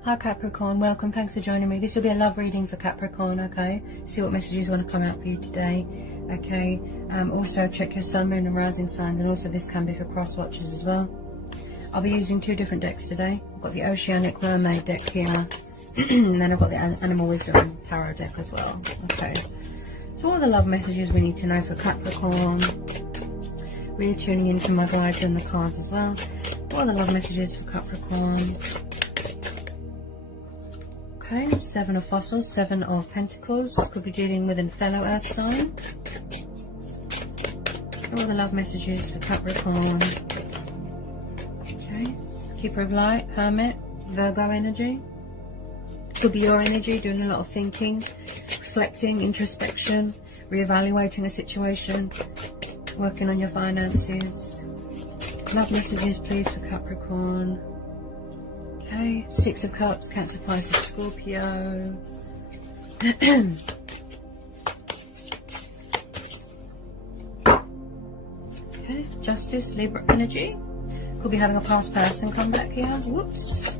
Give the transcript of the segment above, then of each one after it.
Hi Capricorn, welcome, thanks for joining me. This will be a love reading for Capricorn, okay? See what messages want to come out for you today, okay? Also check your sun, moon and rising signs, and also this can be for cross watchers as well. I'll be using two different decks today. I've got the Oceanic Mermaid deck here, and then I've got the Animal Wisdom Tarot deck as well, okay? So what are the love messages we need to know for Capricorn? Really tuning into my guides and the cards as well. What are the love messages for Capricorn? Okay, Seven of Fossils, Seven of Pentacles. Could be dealing with a fellow Earth sign. All the love messages for Capricorn. Okay, Keeper of Light, Hermit, Virgo energy. Could be your energy, doing a lot of thinking, reflecting, introspection, reevaluating a situation, working on your finances. Love messages, please, for Capricorn. Okay, Six of Cups, Cancer, Pisces, Scorpio. Okay, Justice, Libra energy. Could be having a past person come back here. Whoops.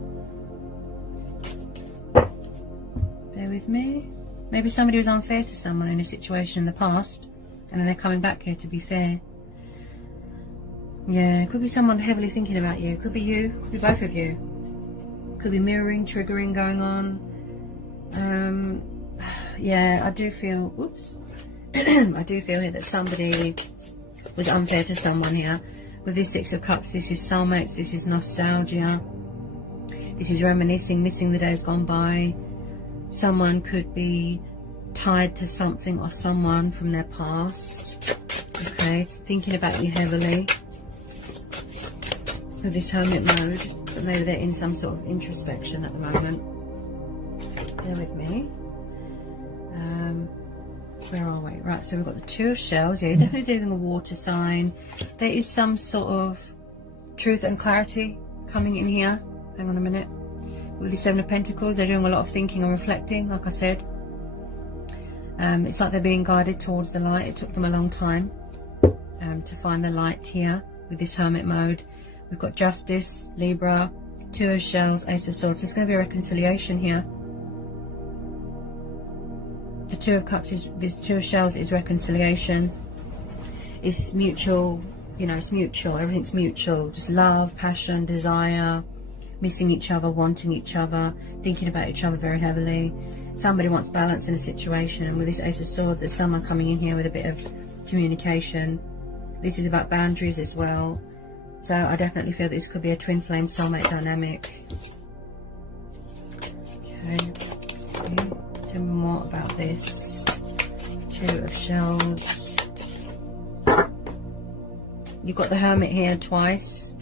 Bear with me. Maybe somebody was unfair to someone in a situation in the past, and then they're coming back here to be fair. Yeah, could be someone heavily thinking about you. Could be you, could be both of you. Could be mirroring, triggering going on. Yeah, I do feel, whoops. I do feel here that somebody was unfair to someone here. With this Six of Cups, this is soulmates, this is nostalgia. This is reminiscing, missing the days gone by. Someone could be tied to something or someone from their past. Okay, thinking about you heavily. With this Hermit mode. But maybe they're in some sort of introspection at the moment. Bear with me. Where are we? Right, so we've got the Two of Shells. Yeah, you're definitely dealing with a water sign. There is some sort of truth and clarity coming in here. Hang on a minute. With the Seven of Pentacles, they're doing a lot of thinking and reflecting, like I said. It's like they're being guided towards the light. It took them a long time to find the light here with this Hermit mode. We've got Justice, Libra, Two of Shells, Ace of Swords. There's going to be a reconciliation here. The Two of Cups is, this Two of Shells is reconciliation. It's mutual, you know, it's mutual. Everything's mutual. Just love, passion, desire, missing each other, wanting each other, thinking about each other very heavily. Somebody wants balance in a situation, and with this Ace of Swords, there's someone coming in here with a bit of communication. This is about boundaries as well. So I definitely feel this could be a twin flame soulmate dynamic. Okay. Tell me more about this. Two of Shells. You've got the Hermit here twice.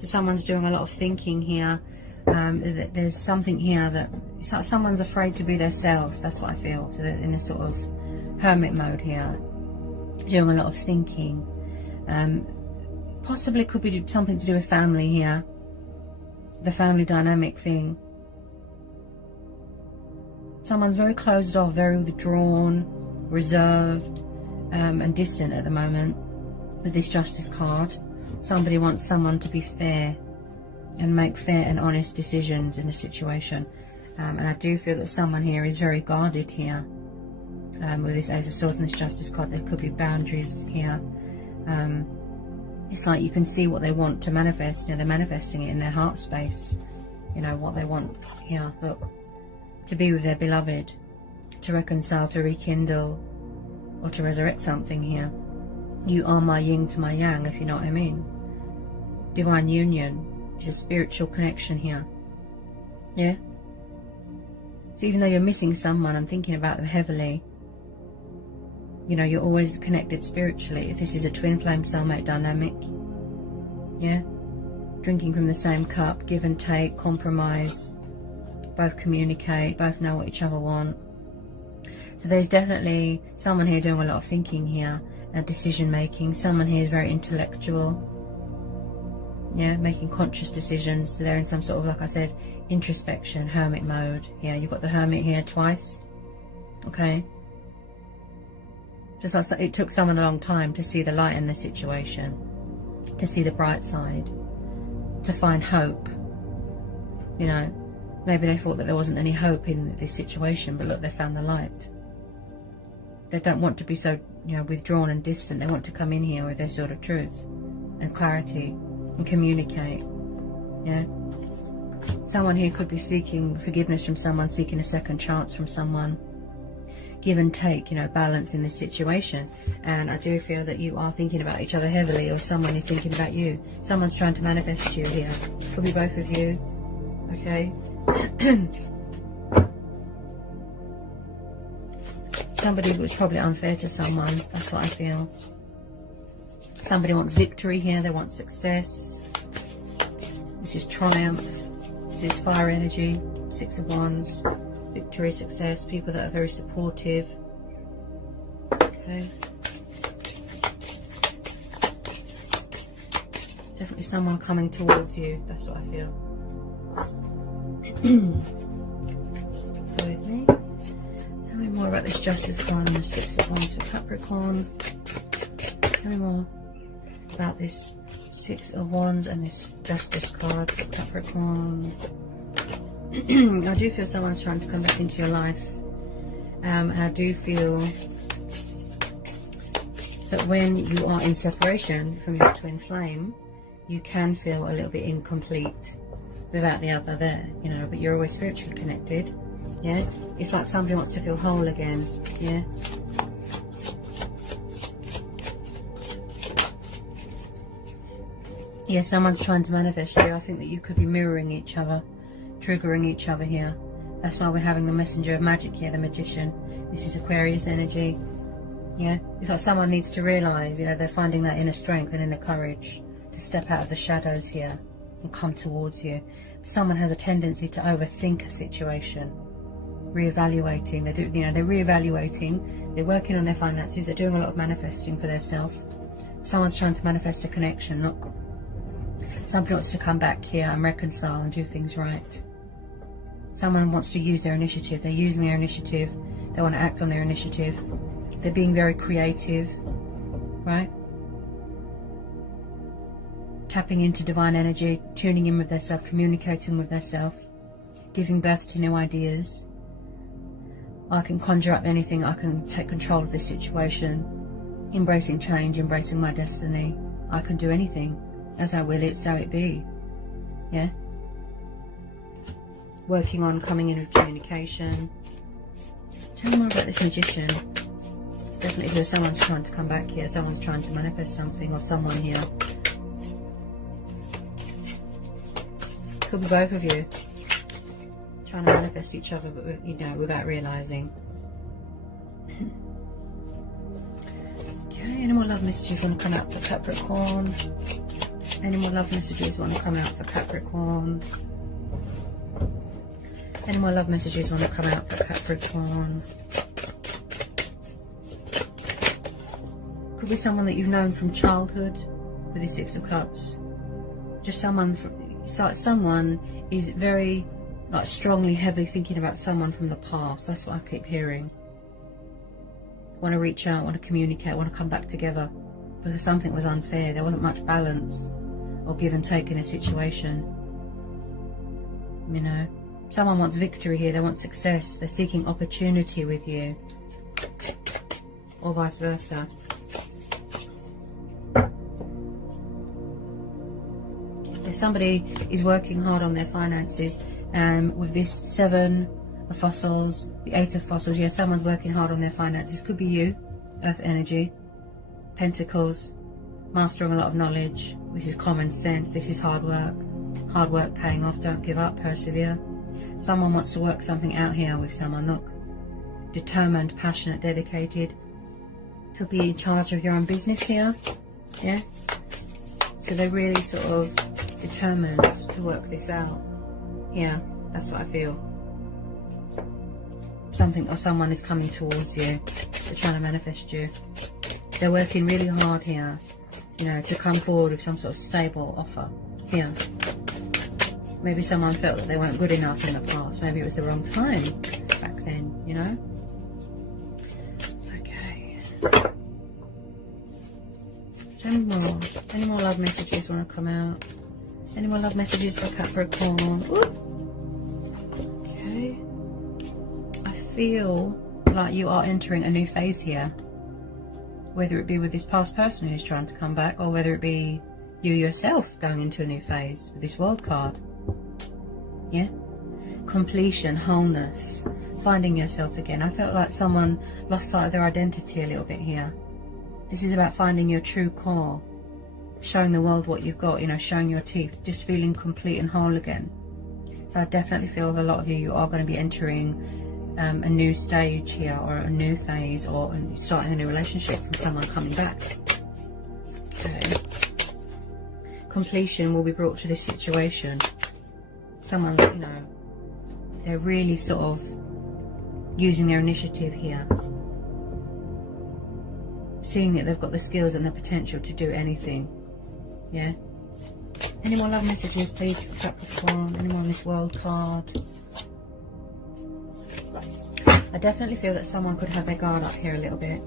So someone's doing a lot of thinking here. There's something here that it's like someone's afraid to be their self. That's what I feel. So they're in a sort of Hermit mode here, doing a lot of thinking. Possibly could be something to do with family here. The family dynamic thing. Someone's very closed off, very withdrawn, reserved, and distant at the moment with this Justice card. Somebody wants someone to be fair and make fair and honest decisions in a situation. And I do feel that someone here is very guarded here. With this Ace of Swords and this Justice card, there could be boundaries here. It's like you can see what they want to manifest. You know, they're manifesting it in their heart space. You know, what they want here. Look, to be with their beloved, to reconcile, to rekindle, or to resurrect something here. You are my yin to my yang, if you know what I mean. Divine union is a spiritual connection here. Yeah? So even though you're missing someone and thinking about them heavily, you know, you're always connected spiritually. If this is a twin flame soulmate dynamic, yeah, drinking from the same cup, give and take, compromise, both communicate, both know what each other want. So there's definitely someone here doing a lot of thinking here, decision making. Someone here is very intellectual, yeah, making conscious decisions. So they're in some sort of, like I said, introspection, Hermit mode. Yeah, you've got the Hermit here twice. Okay. Just like it took someone a long time to see the light in the situation, to see the bright side, to find hope, you know. Maybe they thought that there wasn't any hope in this situation, but look, they found the light. They don't want to be so, you know, withdrawn and distant. They want to come in here with their sort of truth and clarity and communicate. Yeah. Someone here could be seeking forgiveness from someone, seeking a second chance from someone. Give and take, you know, balance in this situation. And I do feel that you are thinking about each other heavily, or someone is thinking about you. Someone's trying to manifest you here. Could be both of you. Okay. Somebody was probably unfair to someone. That's what I feel. Somebody wants victory here. They want success. This is triumph. This is fire energy. 6 of Wands. Victory, success. People that are very supportive. Okay. Definitely someone coming towards you. That's what I feel. Go with me. Tell me more about this Justice card and the 6 of Wands for Capricorn. Tell me more about this 6 of Wands and this Justice card for Capricorn. I do feel someone's trying to come back into your life. And I do feel that when you are in separation from your twin flame, you can feel a little bit incomplete without the other there, you know, but you're always spiritually connected. Yeah, it's like somebody wants to feel whole again. Yeah. Yeah, someone's trying to manifest you. I think that you could be mirroring each other, triggering each other here. That's why we're having the messenger of magic here, the magician. This is Aquarius energy. Yeah, it's like someone needs to realize, you know, they're finding that inner strength and inner courage to step out of the shadows here and come towards you. Someone has a tendency to overthink a situation, reevaluating. They do, you know, they're reevaluating. They're working on their finances. They're doing a lot of manifesting for themselves. Someone's trying to manifest a connection. Look, somebody wants to come back here and reconcile and do things right. Someone wants to use their initiative. They're using their initiative. They want to act on their initiative. They're being very creative, right? Tapping into divine energy, tuning in with themselves, communicating with themselves, giving birth to new ideas. I can conjure up anything. I can take control of this situation. Embracing change, embracing my destiny. I can do anything. As I will it, so it be. Yeah? Working on coming in with communication. Tell me more about this magician. Definitely there's someone's trying to come back here. Someone's trying to manifest something, or someone here. Could be both of you. Trying to manifest each other, but, you know, without realising. Okay, any more love messages want to come out for Capricorn? Any more love messages want to come out for Capricorn? Any more love messages want to come out for Capricorn? Could be someone that you've known from childhood with the 6 of Cups. Just someone, someone is very, like, strongly, heavily thinking about someone from the past. That's what I keep hearing. Want to reach out, want to communicate, want to come back together. Because something was unfair. There wasn't much balance or give and take in a situation. You know, someone wants victory here. They want success. They're seeking opportunity with you. Or vice versa. If somebody is working hard on their finances, with this 7 of fossils, the 8 of fossils, yeah, someone's working hard on their finances. Could be you, Earth energy, Pentacles, mastering a lot of knowledge. This is common sense. This is hard work paying off. Don't give up, persevere. Someone wants to work something out here with someone. Look, determined, passionate, dedicated. Could be in charge of your own business here. Yeah, so they're really sort of determined to work this out. Yeah, that's what I feel. Something or someone is coming towards you. They're trying to manifest you. They're working really hard here, you know, to come forward with some sort of stable offer here. Maybe someone felt that they weren't good enough in the past. Maybe it was the wrong time back then, you know. Okay. Any more love messages want to come out? Any more love messages for Capricorn? Ooh. feel like you are entering a new phase here. Whether it be with this past person who's trying to come back, or whether it be you yourself going into a new phase with this World card. Yeah? Completion, wholeness, finding yourself again. I felt like someone lost sight of their identity a little bit here. This is about finding your true core, showing the world what you've got, you know, showing your teeth, just feeling complete and whole again. So I definitely feel with a lot of you, you are going to be entering a new stage here, or a new phase, or starting a new relationship from someone coming back. Okay. Completion will be brought to this situation. Someone, you know, they're really sort of using their initiative here. Seeing that they've got the skills and the potential to do anything. Yeah? Any more love messages, please, for Capricorn? Any more on this World card? I definitely feel that someone could have their guard up here a little bit.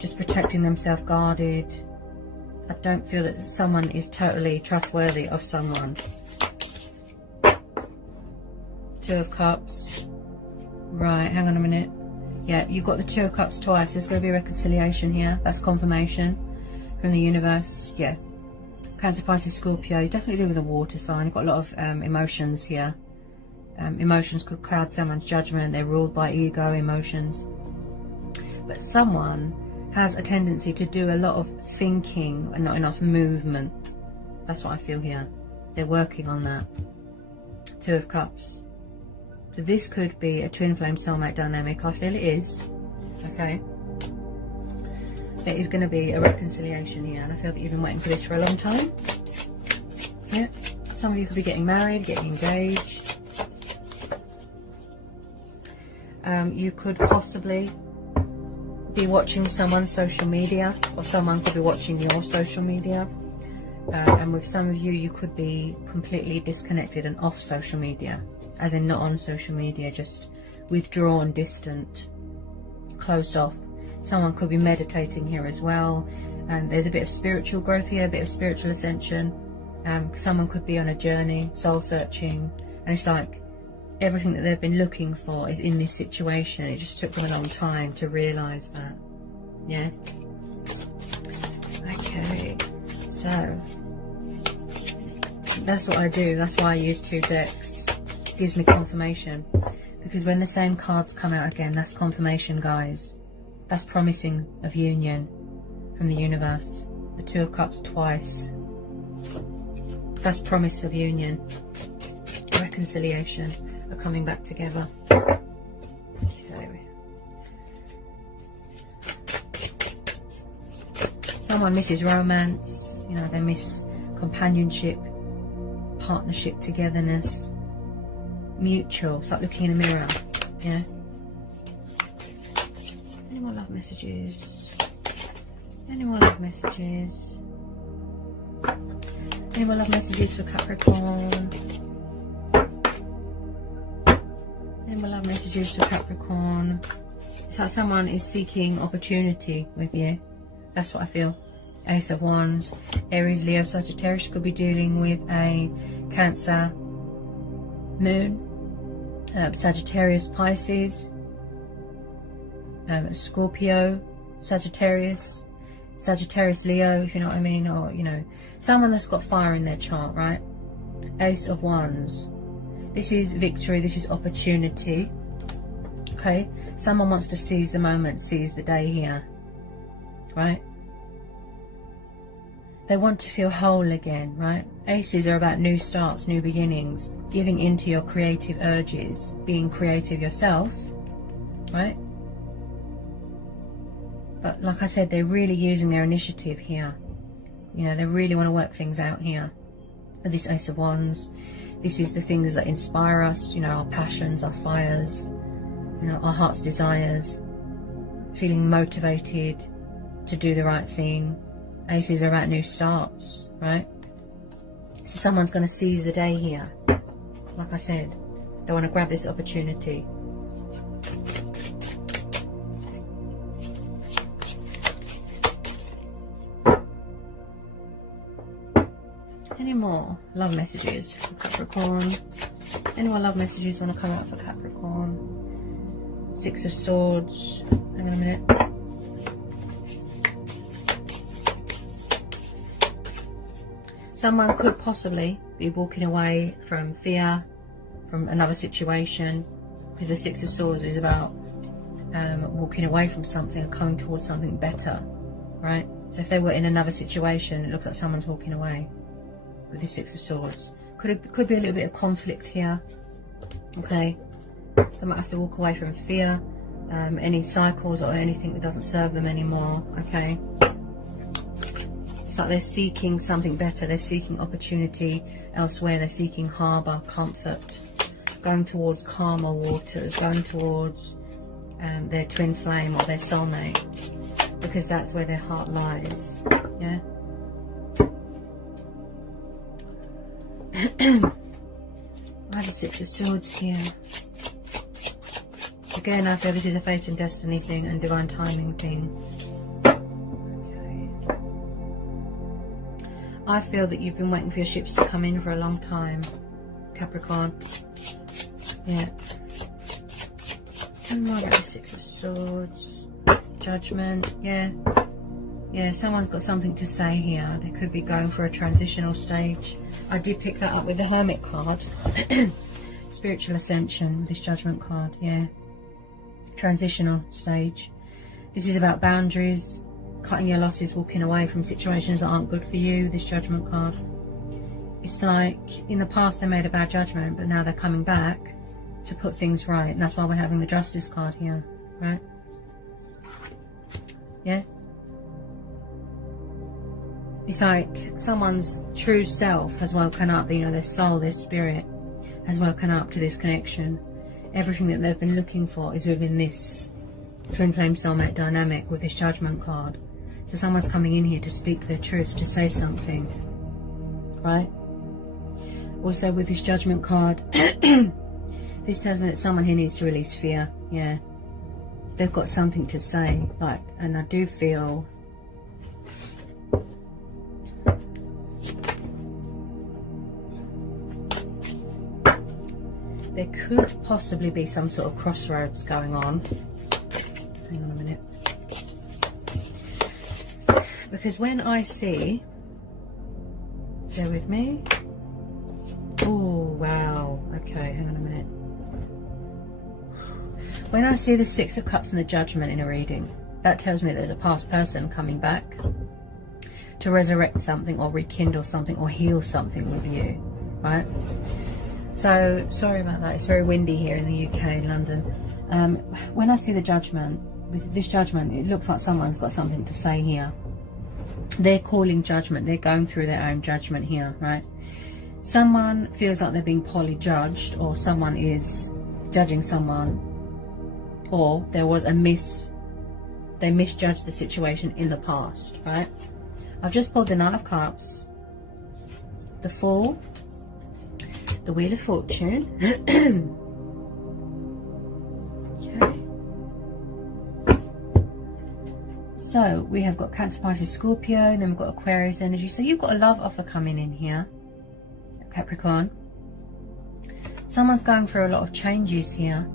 Just protecting themselves, guarded. I don't feel that someone is totally trustworthy of someone. Two of Cups. Right, hang on a minute. Yeah, you've got the Two of Cups twice. There's going to be reconciliation here. That's confirmation from the universe. Yeah. Cancer, Pisces, Scorpio. You definitely deal with a water sign. You've got a lot of emotions here. Emotions could cloud someone's judgment. They're ruled by ego, emotions. But someone has a tendency to do a lot of thinking and not enough movement. That's what I feel here. They're working on that. Two of Cups. So this could be a twin flame soulmate dynamic. I feel it is. Okay. There is going to be a reconciliation here, and I feel that you've been waiting for this for a long time. Yeah. Some of you could be getting married, getting engaged. You could possibly be watching someone's social media, or someone could be watching your social media. And with some of you, you could be completely disconnected and off social media, as in not on social media, just withdrawn, distant, closed off. Someone could be meditating here as well, and there's a bit of spiritual growth here, a bit of spiritual ascension. Someone could be on a journey, soul searching, and it's like everything that they've been looking for is in this situation. It just took them a long time to realise that. Yeah. Okay, so that's what I do. That's why I use two decks. It gives me confirmation, because when the same cards come out again, that's confirmation, guys. That's promising of union from the universe. The Two of Cups twice. That's promise of union. Reconciliation. Are coming back together. Okay. Someone misses romance. You know, they miss companionship, partnership, togetherness, mutual. It's like looking in a mirror. Yeah. Any more love messages? Any more love messages? Any more love messages for Capricorn? Any more love messages for Capricorn? It's like someone is seeking opportunity with you. That's what I feel. Ace of Wands. Aries, Leo, Sagittarius could be dealing with a Cancer moon. Sagittarius, Pisces. Scorpio, Sagittarius, Leo, if you know what I mean, or, you know, someone that's got fire in their chart, right? Ace of Wands. This is victory, this is opportunity. Okay, someone wants to seize the moment, seize the day here, right? They want to feel whole again, right? Aces are about new starts, new beginnings, giving into your creative urges, being creative yourself, right? But like I said, they're really using their initiative here. You know, they really want to work things out here. With this Ace of Wands, this is the things that inspire us, you know, our passions, our fires, you know, our heart's desires, feeling motivated to do the right thing. Aces are about new starts, right? So someone's going to seize the day here. Like I said, they want to grab this opportunity. Any more love messages for Capricorn? Any more love messages want to come out for Capricorn? Six of Swords. Hang on a minute. Someone could possibly be walking away from fear, from another situation, because the Six of Swords is about walking away from something and coming towards something better, right? So if they were in another situation, it looks like someone's walking away with the Six of Swords. Could be a little bit of conflict here, okay? They might have to walk away from fear, any cycles or anything that doesn't serve them anymore, okay? It's like they're seeking something better. They're seeking opportunity elsewhere. They're seeking harbour, comfort, going towards calmer waters, going towards their twin flame or their soulmate, because that's where their heart lies, yeah? I have the Six of Swords here. Again, I feel this is a fate and destiny thing and divine timing thing. Okay. I feel that you've been waiting for your ships to come in for a long time, Capricorn. Yeah. And more about the Six of Swords. Judgment. Yeah. Yeah, someone's got something to say here. They could be going for a transitional stage. I did pick that up with the Hermit card. Spiritual ascension, this Judgment card, yeah. Transitional stage. This is about boundaries, cutting your losses, walking away from situations that aren't good for you, this Judgment card. It's like, in the past they made a bad judgment, but now they're coming back to put things right. And that's why we're having the Justice card here, right? Yeah? It's like someone's true self has woken up, you know, their soul, their spirit has woken up to this connection. Everything that they've been looking for is within this twin flame soulmate dynamic with this Judgment card. So someone's coming in here to speak their truth, to say something, right? Also with this Judgment card, this tells me that someone here needs to release fear, yeah. They've got something to say, like, and I do feel there could possibly be some sort of crossroads going on. Hang on a minute. Because when I see, bear with me. Oh, wow. Okay, hang on a minute. When I see the Six of Cups and the Judgment in a reading, that tells me there's a past person coming back to resurrect something or rekindle something or heal something with you, right? So, sorry about that. It's very windy here in the UK, London. When I see the Judgment, with this Judgment, it looks like someone's got something to say here. They're calling judgment. They're going through their own judgment here, right? Someone feels like they're being poly-judged, or someone is judging someone, or there was they misjudged the situation in the past, right? I've just pulled the Knight of Cups, the Fool, the Wheel of Fortune. Okay. So we have got Cancer, Pisces, Scorpio, and then we've got Aquarius energy. So you've got a love offer coming in here, Capricorn. Someone's going through a lot of changes here.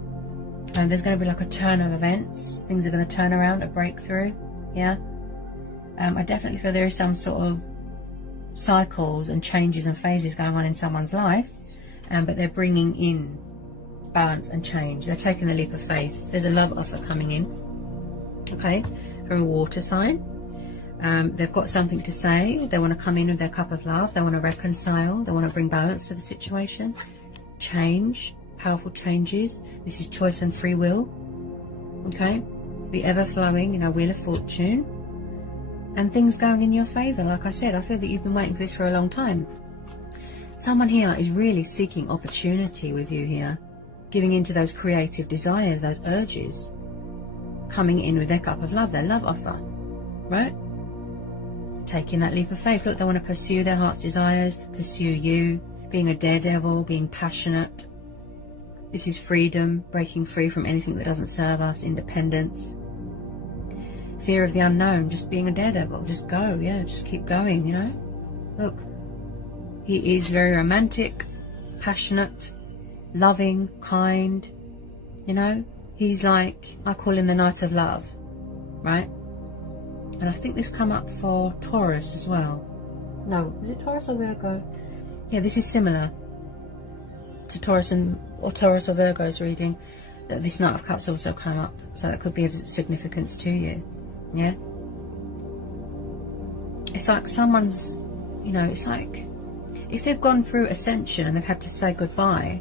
And there's going to be like a turn of events. Things are going to turn around, a breakthrough. Yeah. I definitely feel there is some sort of cycles and changes and phases going on in someone's life. But they're bringing in balance and change. They're taking the leap of faith. There's a love offer coming in. Okay. From a water sign. They've got something to say. They want to come in with their cup of love. They want to reconcile. They want to bring balance to the situation. Change. Powerful changes. This is choice and free will. Okay. The ever-flowing, you know, Wheel of Fortune. And things going in your favour. Like I said, I feel that you've been waiting for this for a long time. Someone here is really seeking opportunity with you here. Giving into those creative desires, those urges. Coming in with their cup of love, their love offer. Right? Taking that leap of faith. Look, they want to pursue their heart's desires, pursue you, being a daredevil, being passionate. This is freedom, breaking free from anything that doesn't serve us, independence. Fear of the unknown, just being a daredevil, just go, yeah, just keep going, you know. Look, he is very romantic, passionate, loving, kind, you know. He's like, I call him the Knight of Love, right? And I think this come up for Taurus as well. No, is it Taurus or Virgo? Yeah, this is similar to Taurus or Taurus or Virgo's reading. That this Knight of Cups also come up, so that could be of significance to you. Yeah, it's like someone's, you know, it's like if they've gone through ascension and they've had to say goodbye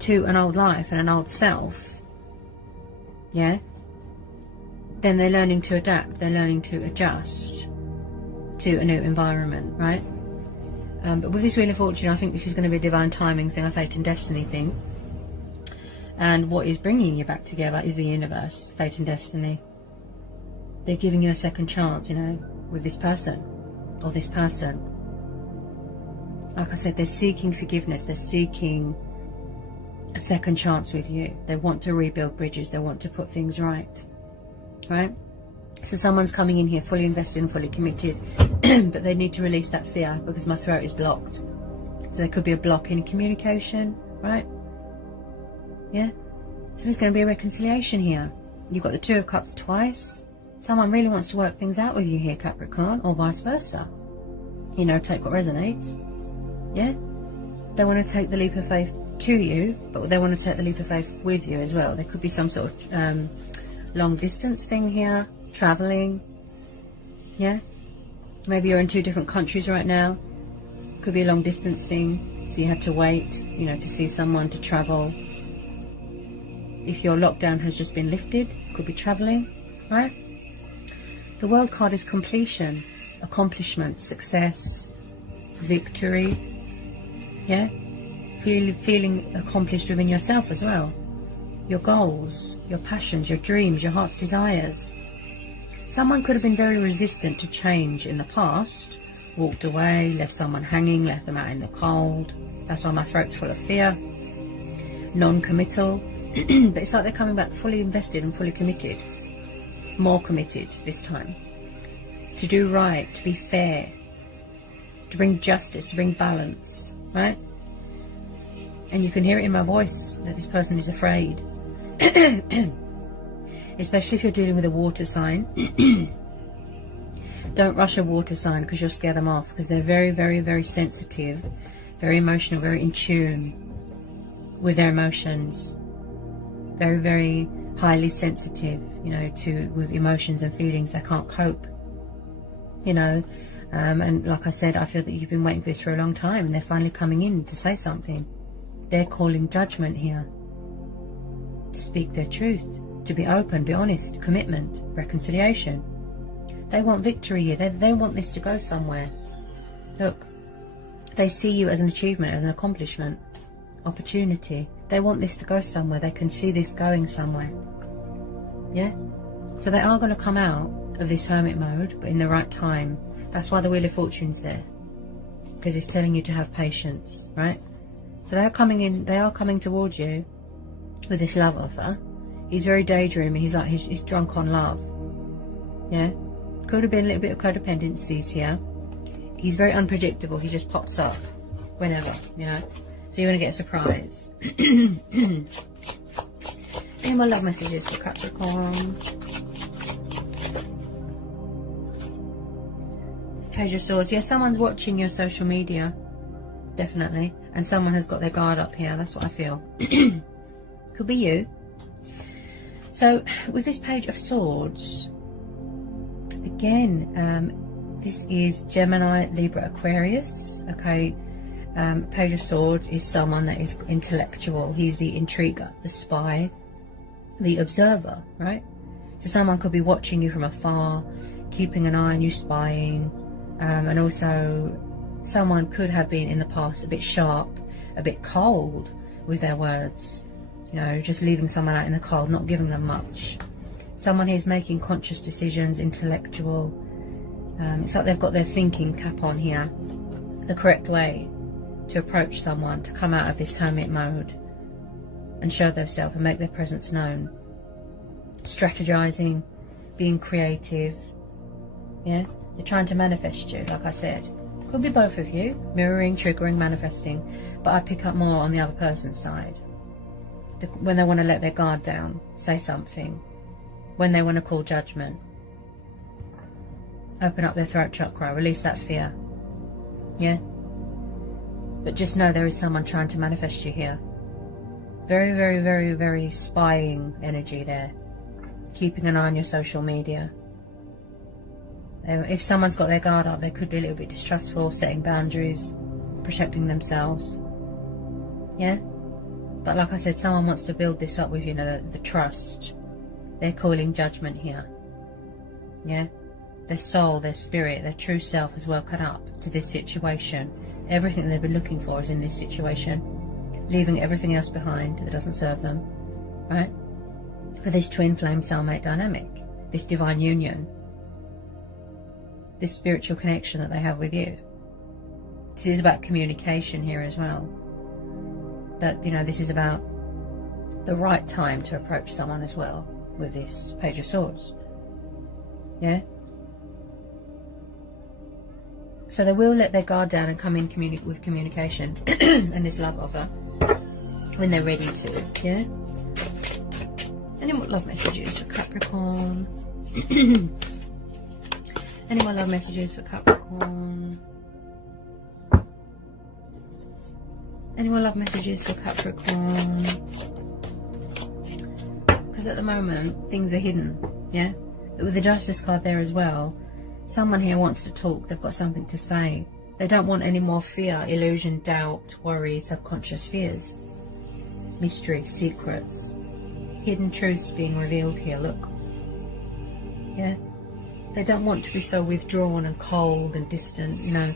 to an old life and an old self, yeah, then they're learning to adapt, they're learning to adjust to a new environment, right? But with this Wheel of Fortune, I think this is going to be a divine timing thing, a fate and destiny thing. And what is bringing you back together is the universe, fate and destiny. They're giving you a second chance, you know, with this person or this person. Like I said, they're seeking forgiveness. They're seeking a second chance with you. They want to rebuild bridges. They want to put things right. Right? So someone's coming in here fully invested and fully committed, but they need to release that fear because my throat is blocked. So there could be a block in communication, right? Yeah? So there's going to be a reconciliation here. You've got the Two of Cups twice. Someone really wants to work things out with you here, Capricorn, or vice versa. You know, take what resonates. Yeah? They want to take the leap of faith to you, but they want to take the leap of faith with you as well. There could be some sort of long distance thing here, traveling. Yeah? Maybe you're in 2 different countries right now. Could be a long distance thing, so you have to wait, you know, to see someone, to travel. If your lockdown has just been lifted, could be traveling, right? The World card is completion, accomplishment, success, victory. Yeah? Feeling accomplished within yourself as well. Your goals, your passions, your dreams, your heart's desires. Someone could have been very resistant to change in the past, walked away, left someone hanging, left them out in the cold. That's why my throat's full of fear. Non-committal. But it's like they're coming back fully invested and fully committed. More committed this time. To do right, to be fair. To bring justice, to bring balance. Right? And you can hear it in my voice that this person is afraid. Especially if you're dealing with a water sign. Don't rush a water sign because you'll scare them off, because they're very, very, very sensitive, very emotional, very in tune with their emotions. Very, very highly sensitive, you know, with emotions and feelings. They can't cope, you know. And like I said, I feel that you've been waiting for this for a long time, and they're finally coming in to say something. They're calling judgment here. To speak their truth, to be open, be honest, commitment, reconciliation. They want victory here. They want this to go somewhere. Look, they see you as an achievement, as an accomplishment, opportunity. They want this to go somewhere. They can see this going somewhere. Yeah? So they are going to come out of this hermit mode, but in the right time. That's why the Wheel of Fortune's there. Because it's telling you to have patience, right? So they are coming in, they are coming towards you with this love offer. He's very daydreamy. He's drunk on love. Yeah? Could have been a little bit of codependencies here. He's very unpredictable. He just pops up whenever, you know. So you're going to get a surprise. Any more love messages for Capricorn? Page of Swords. Yeah, someone's watching your social media. Definitely. And someone has got their guard up here. That's what I feel. Could be you. So, with this Page of Swords, again, this is Gemini, Libra, Aquarius. Okay. Page of Swords is someone that is intellectual. He's the intriguer, the spy, the observer, right? So someone could be watching you from afar, keeping an eye on you, spying, and also someone could have been in the past a bit sharp, a bit cold with their words, you know, just leaving someone out in the cold, not giving them much. Someone here is making conscious decisions, intellectual. It's like they've got their thinking cap on here, the correct way to approach someone, to come out of this hermit mode and show themselves and make their presence known. Strategizing, being creative. Yeah, they're trying to manifest you, like I said. Could be both of you, mirroring, triggering, manifesting, but I pick up more on the other person's side. When they want to let their guard down, say something. When they want to call judgment, open up their throat chakra, release that fear. Yeah? But just know there is someone trying to manifest you here. Very, very, very, very spying energy there. Keeping an eye on your social media. If someone's got their guard up, they could be a little bit distrustful, setting boundaries, protecting themselves. Yeah? But like I said, someone wants to build this up with, you know, the trust. They're calling judgment here. Yeah? Their soul, their spirit, their true self has woken up to this situation. Everything they've been looking for is in this situation. Leaving everything else behind that doesn't serve them. Right? For this twin flame soulmate dynamic. This divine union. This spiritual connection that they have with you. This is about communication here as well. But, you know, this is about the right time to approach someone as well with this Page of Swords. Yeah? So they will let their guard down and come in with communication and this love offer when they're ready to. Yeah? Any more love messages for Capricorn? Any more love messages for Capricorn? Any more love messages for Capricorn? Because at the moment, things are hidden, yeah? But with the Justice card there as well, someone here wants to talk, they've got something to say. They don't want any more fear, illusion, doubt, worry, subconscious fears. Mystery, secrets, hidden truths being revealed here, look. Yeah? They don't want to be so withdrawn and cold and distant, you know.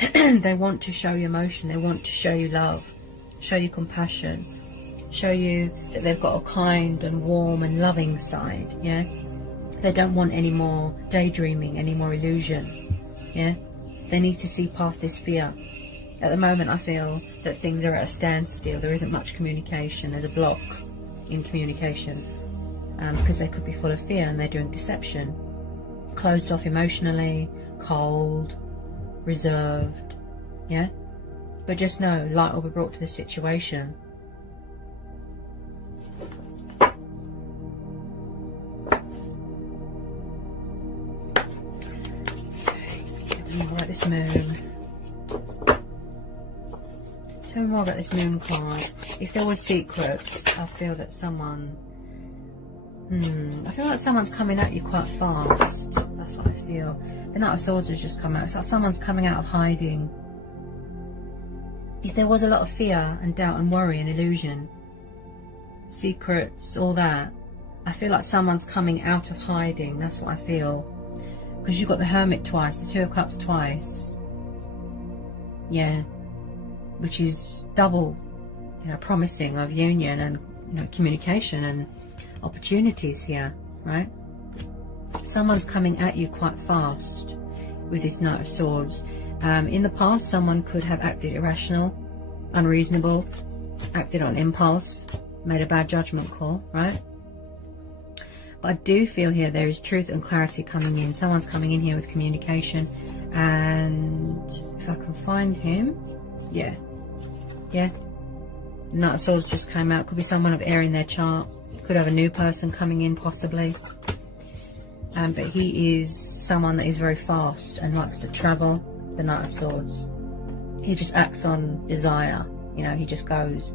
They want to show you emotion, they want to show you love, show you compassion, show you that they've got a kind and warm and loving side, yeah? They don't want any more daydreaming, any more illusion, yeah? They need to see past this fear. At the moment I feel that things are at a standstill, there isn't much communication, there's a block in communication because they could be full of fear and they're doing deception. Closed off emotionally, cold, reserved, yeah? But just know, light will be brought to the situation. Tell me more about this moon. Tell me more about this moon card. If there were secrets, I feel that someone... I feel like someone's coming at you quite fast. That's what I feel. The Knight of Swords has just come out. It's like someone's coming out of hiding. If there was a lot of fear and doubt and worry and illusion, secrets, all that, I feel like someone's coming out of hiding. That's what I feel. Because you've got the Hermit twice, the Two of Cups twice. Yeah. Which is double, you know, promising of union and, you know, communication and opportunities here, right? Someone's coming at you quite fast with this Knight of Swords. In the past, someone could have acted irrational, unreasonable, acted on impulse, made a bad judgment call, right? But I do feel here there is truth and clarity coming in. Someone's coming in here with communication, and if I can find him, yeah, the Knight of Swords just came out. Could be someone of air in their chart. Could have a new person coming in possibly. But he is someone that is very fast and likes to travel, the Knight of Swords. He just acts on desire, you know, he just goes.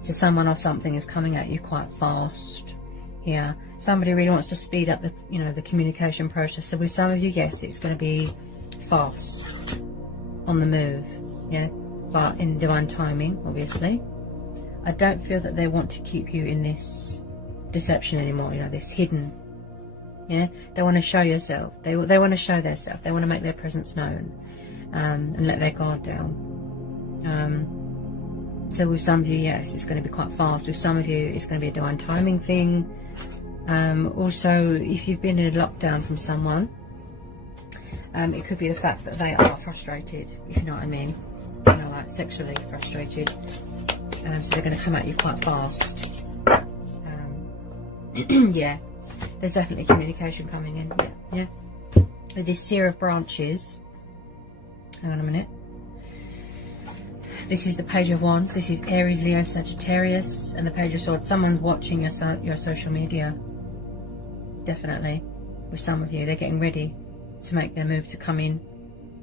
So someone or something is coming at you quite fast here. Somebody really wants to speed up the, you know, the communication process. So with some of you, yes, it's going to be fast, on the move, yeah, but in divine timing, obviously. I don't feel that they want to keep you in this deception anymore, you know, this hidden. Yeah, they want to show yourself. They want to show their self. They want to make their presence known, and let their guard down. So with some of you, yes, it's going to be quite fast. With some of you, it's going to be a divine timing thing. Also, if you've been in a lockdown from someone, it could be the fact that they are frustrated, if you know what I mean. You know, like sexually frustrated. So they're going to come at you quite fast. Yeah. There's definitely communication coming in, yeah. With this Seer of Branches, Hang on a minute. This is the Page of Wands. This is Aries, Leo, Sagittarius, and the Page of Swords. Someone's watching your social media. Definitely. With some of you, they're getting ready to make their move to come in.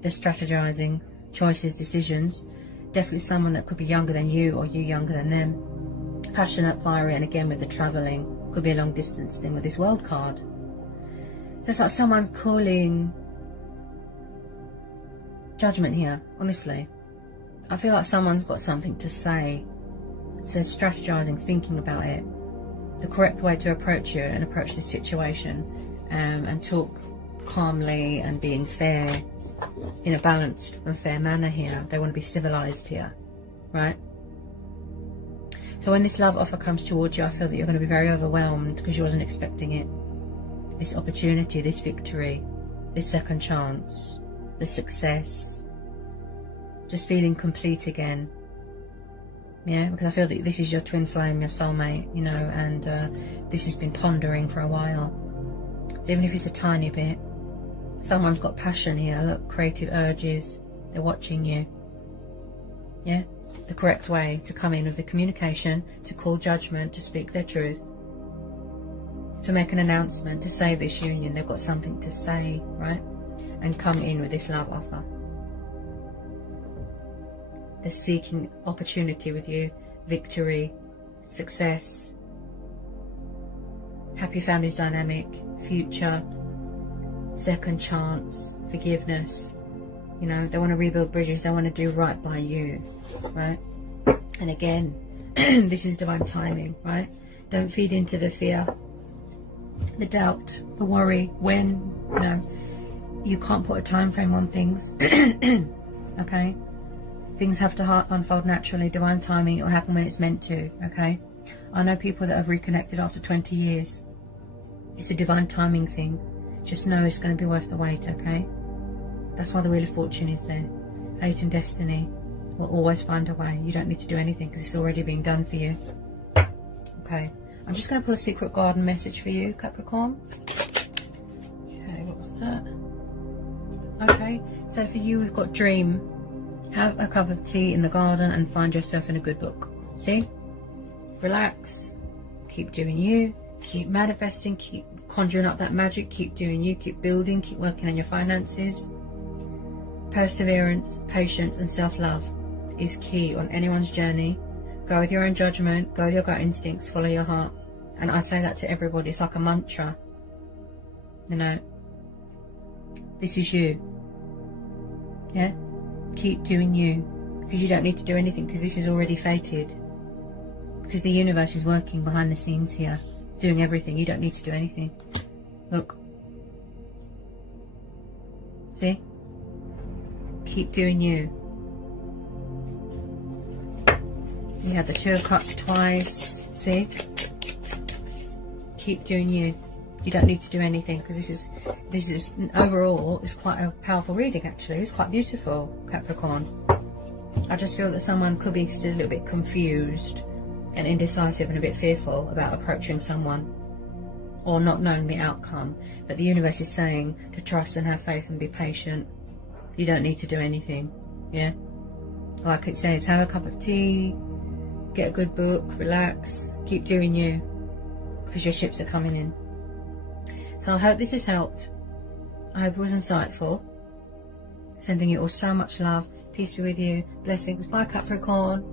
They're strategizing, choices, decisions. Definitely someone that could be younger than you or you younger than them. Passionate, fiery, and again with the traveling. Could be a long distance thing with this World card. So it's like someone's calling judgment here, honestly. I feel like someone's got something to say. So they're strategizing, thinking about it. The correct way to approach you and approach this situation, and talk calmly and being fair, in a balanced and fair manner here. They want to be civilized here, right? So when this love offer comes towards you, I feel that you're going to be very overwhelmed because you wasn't expecting it. This opportunity, this victory, this second chance, the success, just feeling complete again. Yeah, because I feel that this is your twin flame, your soulmate, you know, and this has been pondering for a while. So even if it's a tiny bit, someone's got passion here. Look, creative urges. They're watching you. Yeah, the correct way to come in with the communication, to call judgment, to speak their truth, to make an announcement, to save this union. They've got something to say, right? And come in with this love offer. They're seeking opportunity with you, victory, success, happy families dynamic, future, second chance, forgiveness. You know, they want to rebuild bridges. They want to do right by you, right? And again, this is divine timing, right? Don't feed into the fear, the doubt, the worry. When, you know, you can't put a time frame on things. Okay? Things have to unfold naturally. Divine timing, it will happen when it's meant to, okay? I know people that have reconnected after 20 years. It's a divine timing thing. Just know it's going to be worth the wait, okay? That's why the Wheel of Fortune is there. Fate and destiny will always find a way. You don't need to do anything because it's already been done for you. Okay, I'm just going to pull a secret garden message for you, Capricorn. Okay, what was that? Okay, so for you, we've got dream. Have a cup of tea in the garden and find yourself in a good book. See? Relax. Keep doing you. Keep manifesting. Keep conjuring up that magic. Keep doing you. Keep building. Keep working on your finances. Perseverance, patience, and self-love is key on anyone's journey. Go with your own judgment. Go with your gut instincts. Follow your heart. And I say that to everybody. It's like a mantra. You know, this is you. Yeah? Keep doing you, because you don't need to do anything, because this is already fated, because the universe is working behind the scenes here, doing everything. You don't need to do anything. Look, see, keep doing you. You had the Two of Cups twice. See, keep doing you. You don't need to do anything, because this is overall is quite a powerful reading. Actually, it's quite beautiful, Capricorn. I just feel that someone could be still a little bit confused and indecisive and a bit fearful about approaching someone or not knowing the outcome. But the universe is saying to trust and have faith and be patient. You don't need to do anything. Yeah, like it says, have a cup of tea, get a good book, relax, keep doing you, because your ships are coming in. So I hope this has helped. I hope it was insightful. Sending you all so much love. Peace be with you. Blessings. Bye, Capricorn.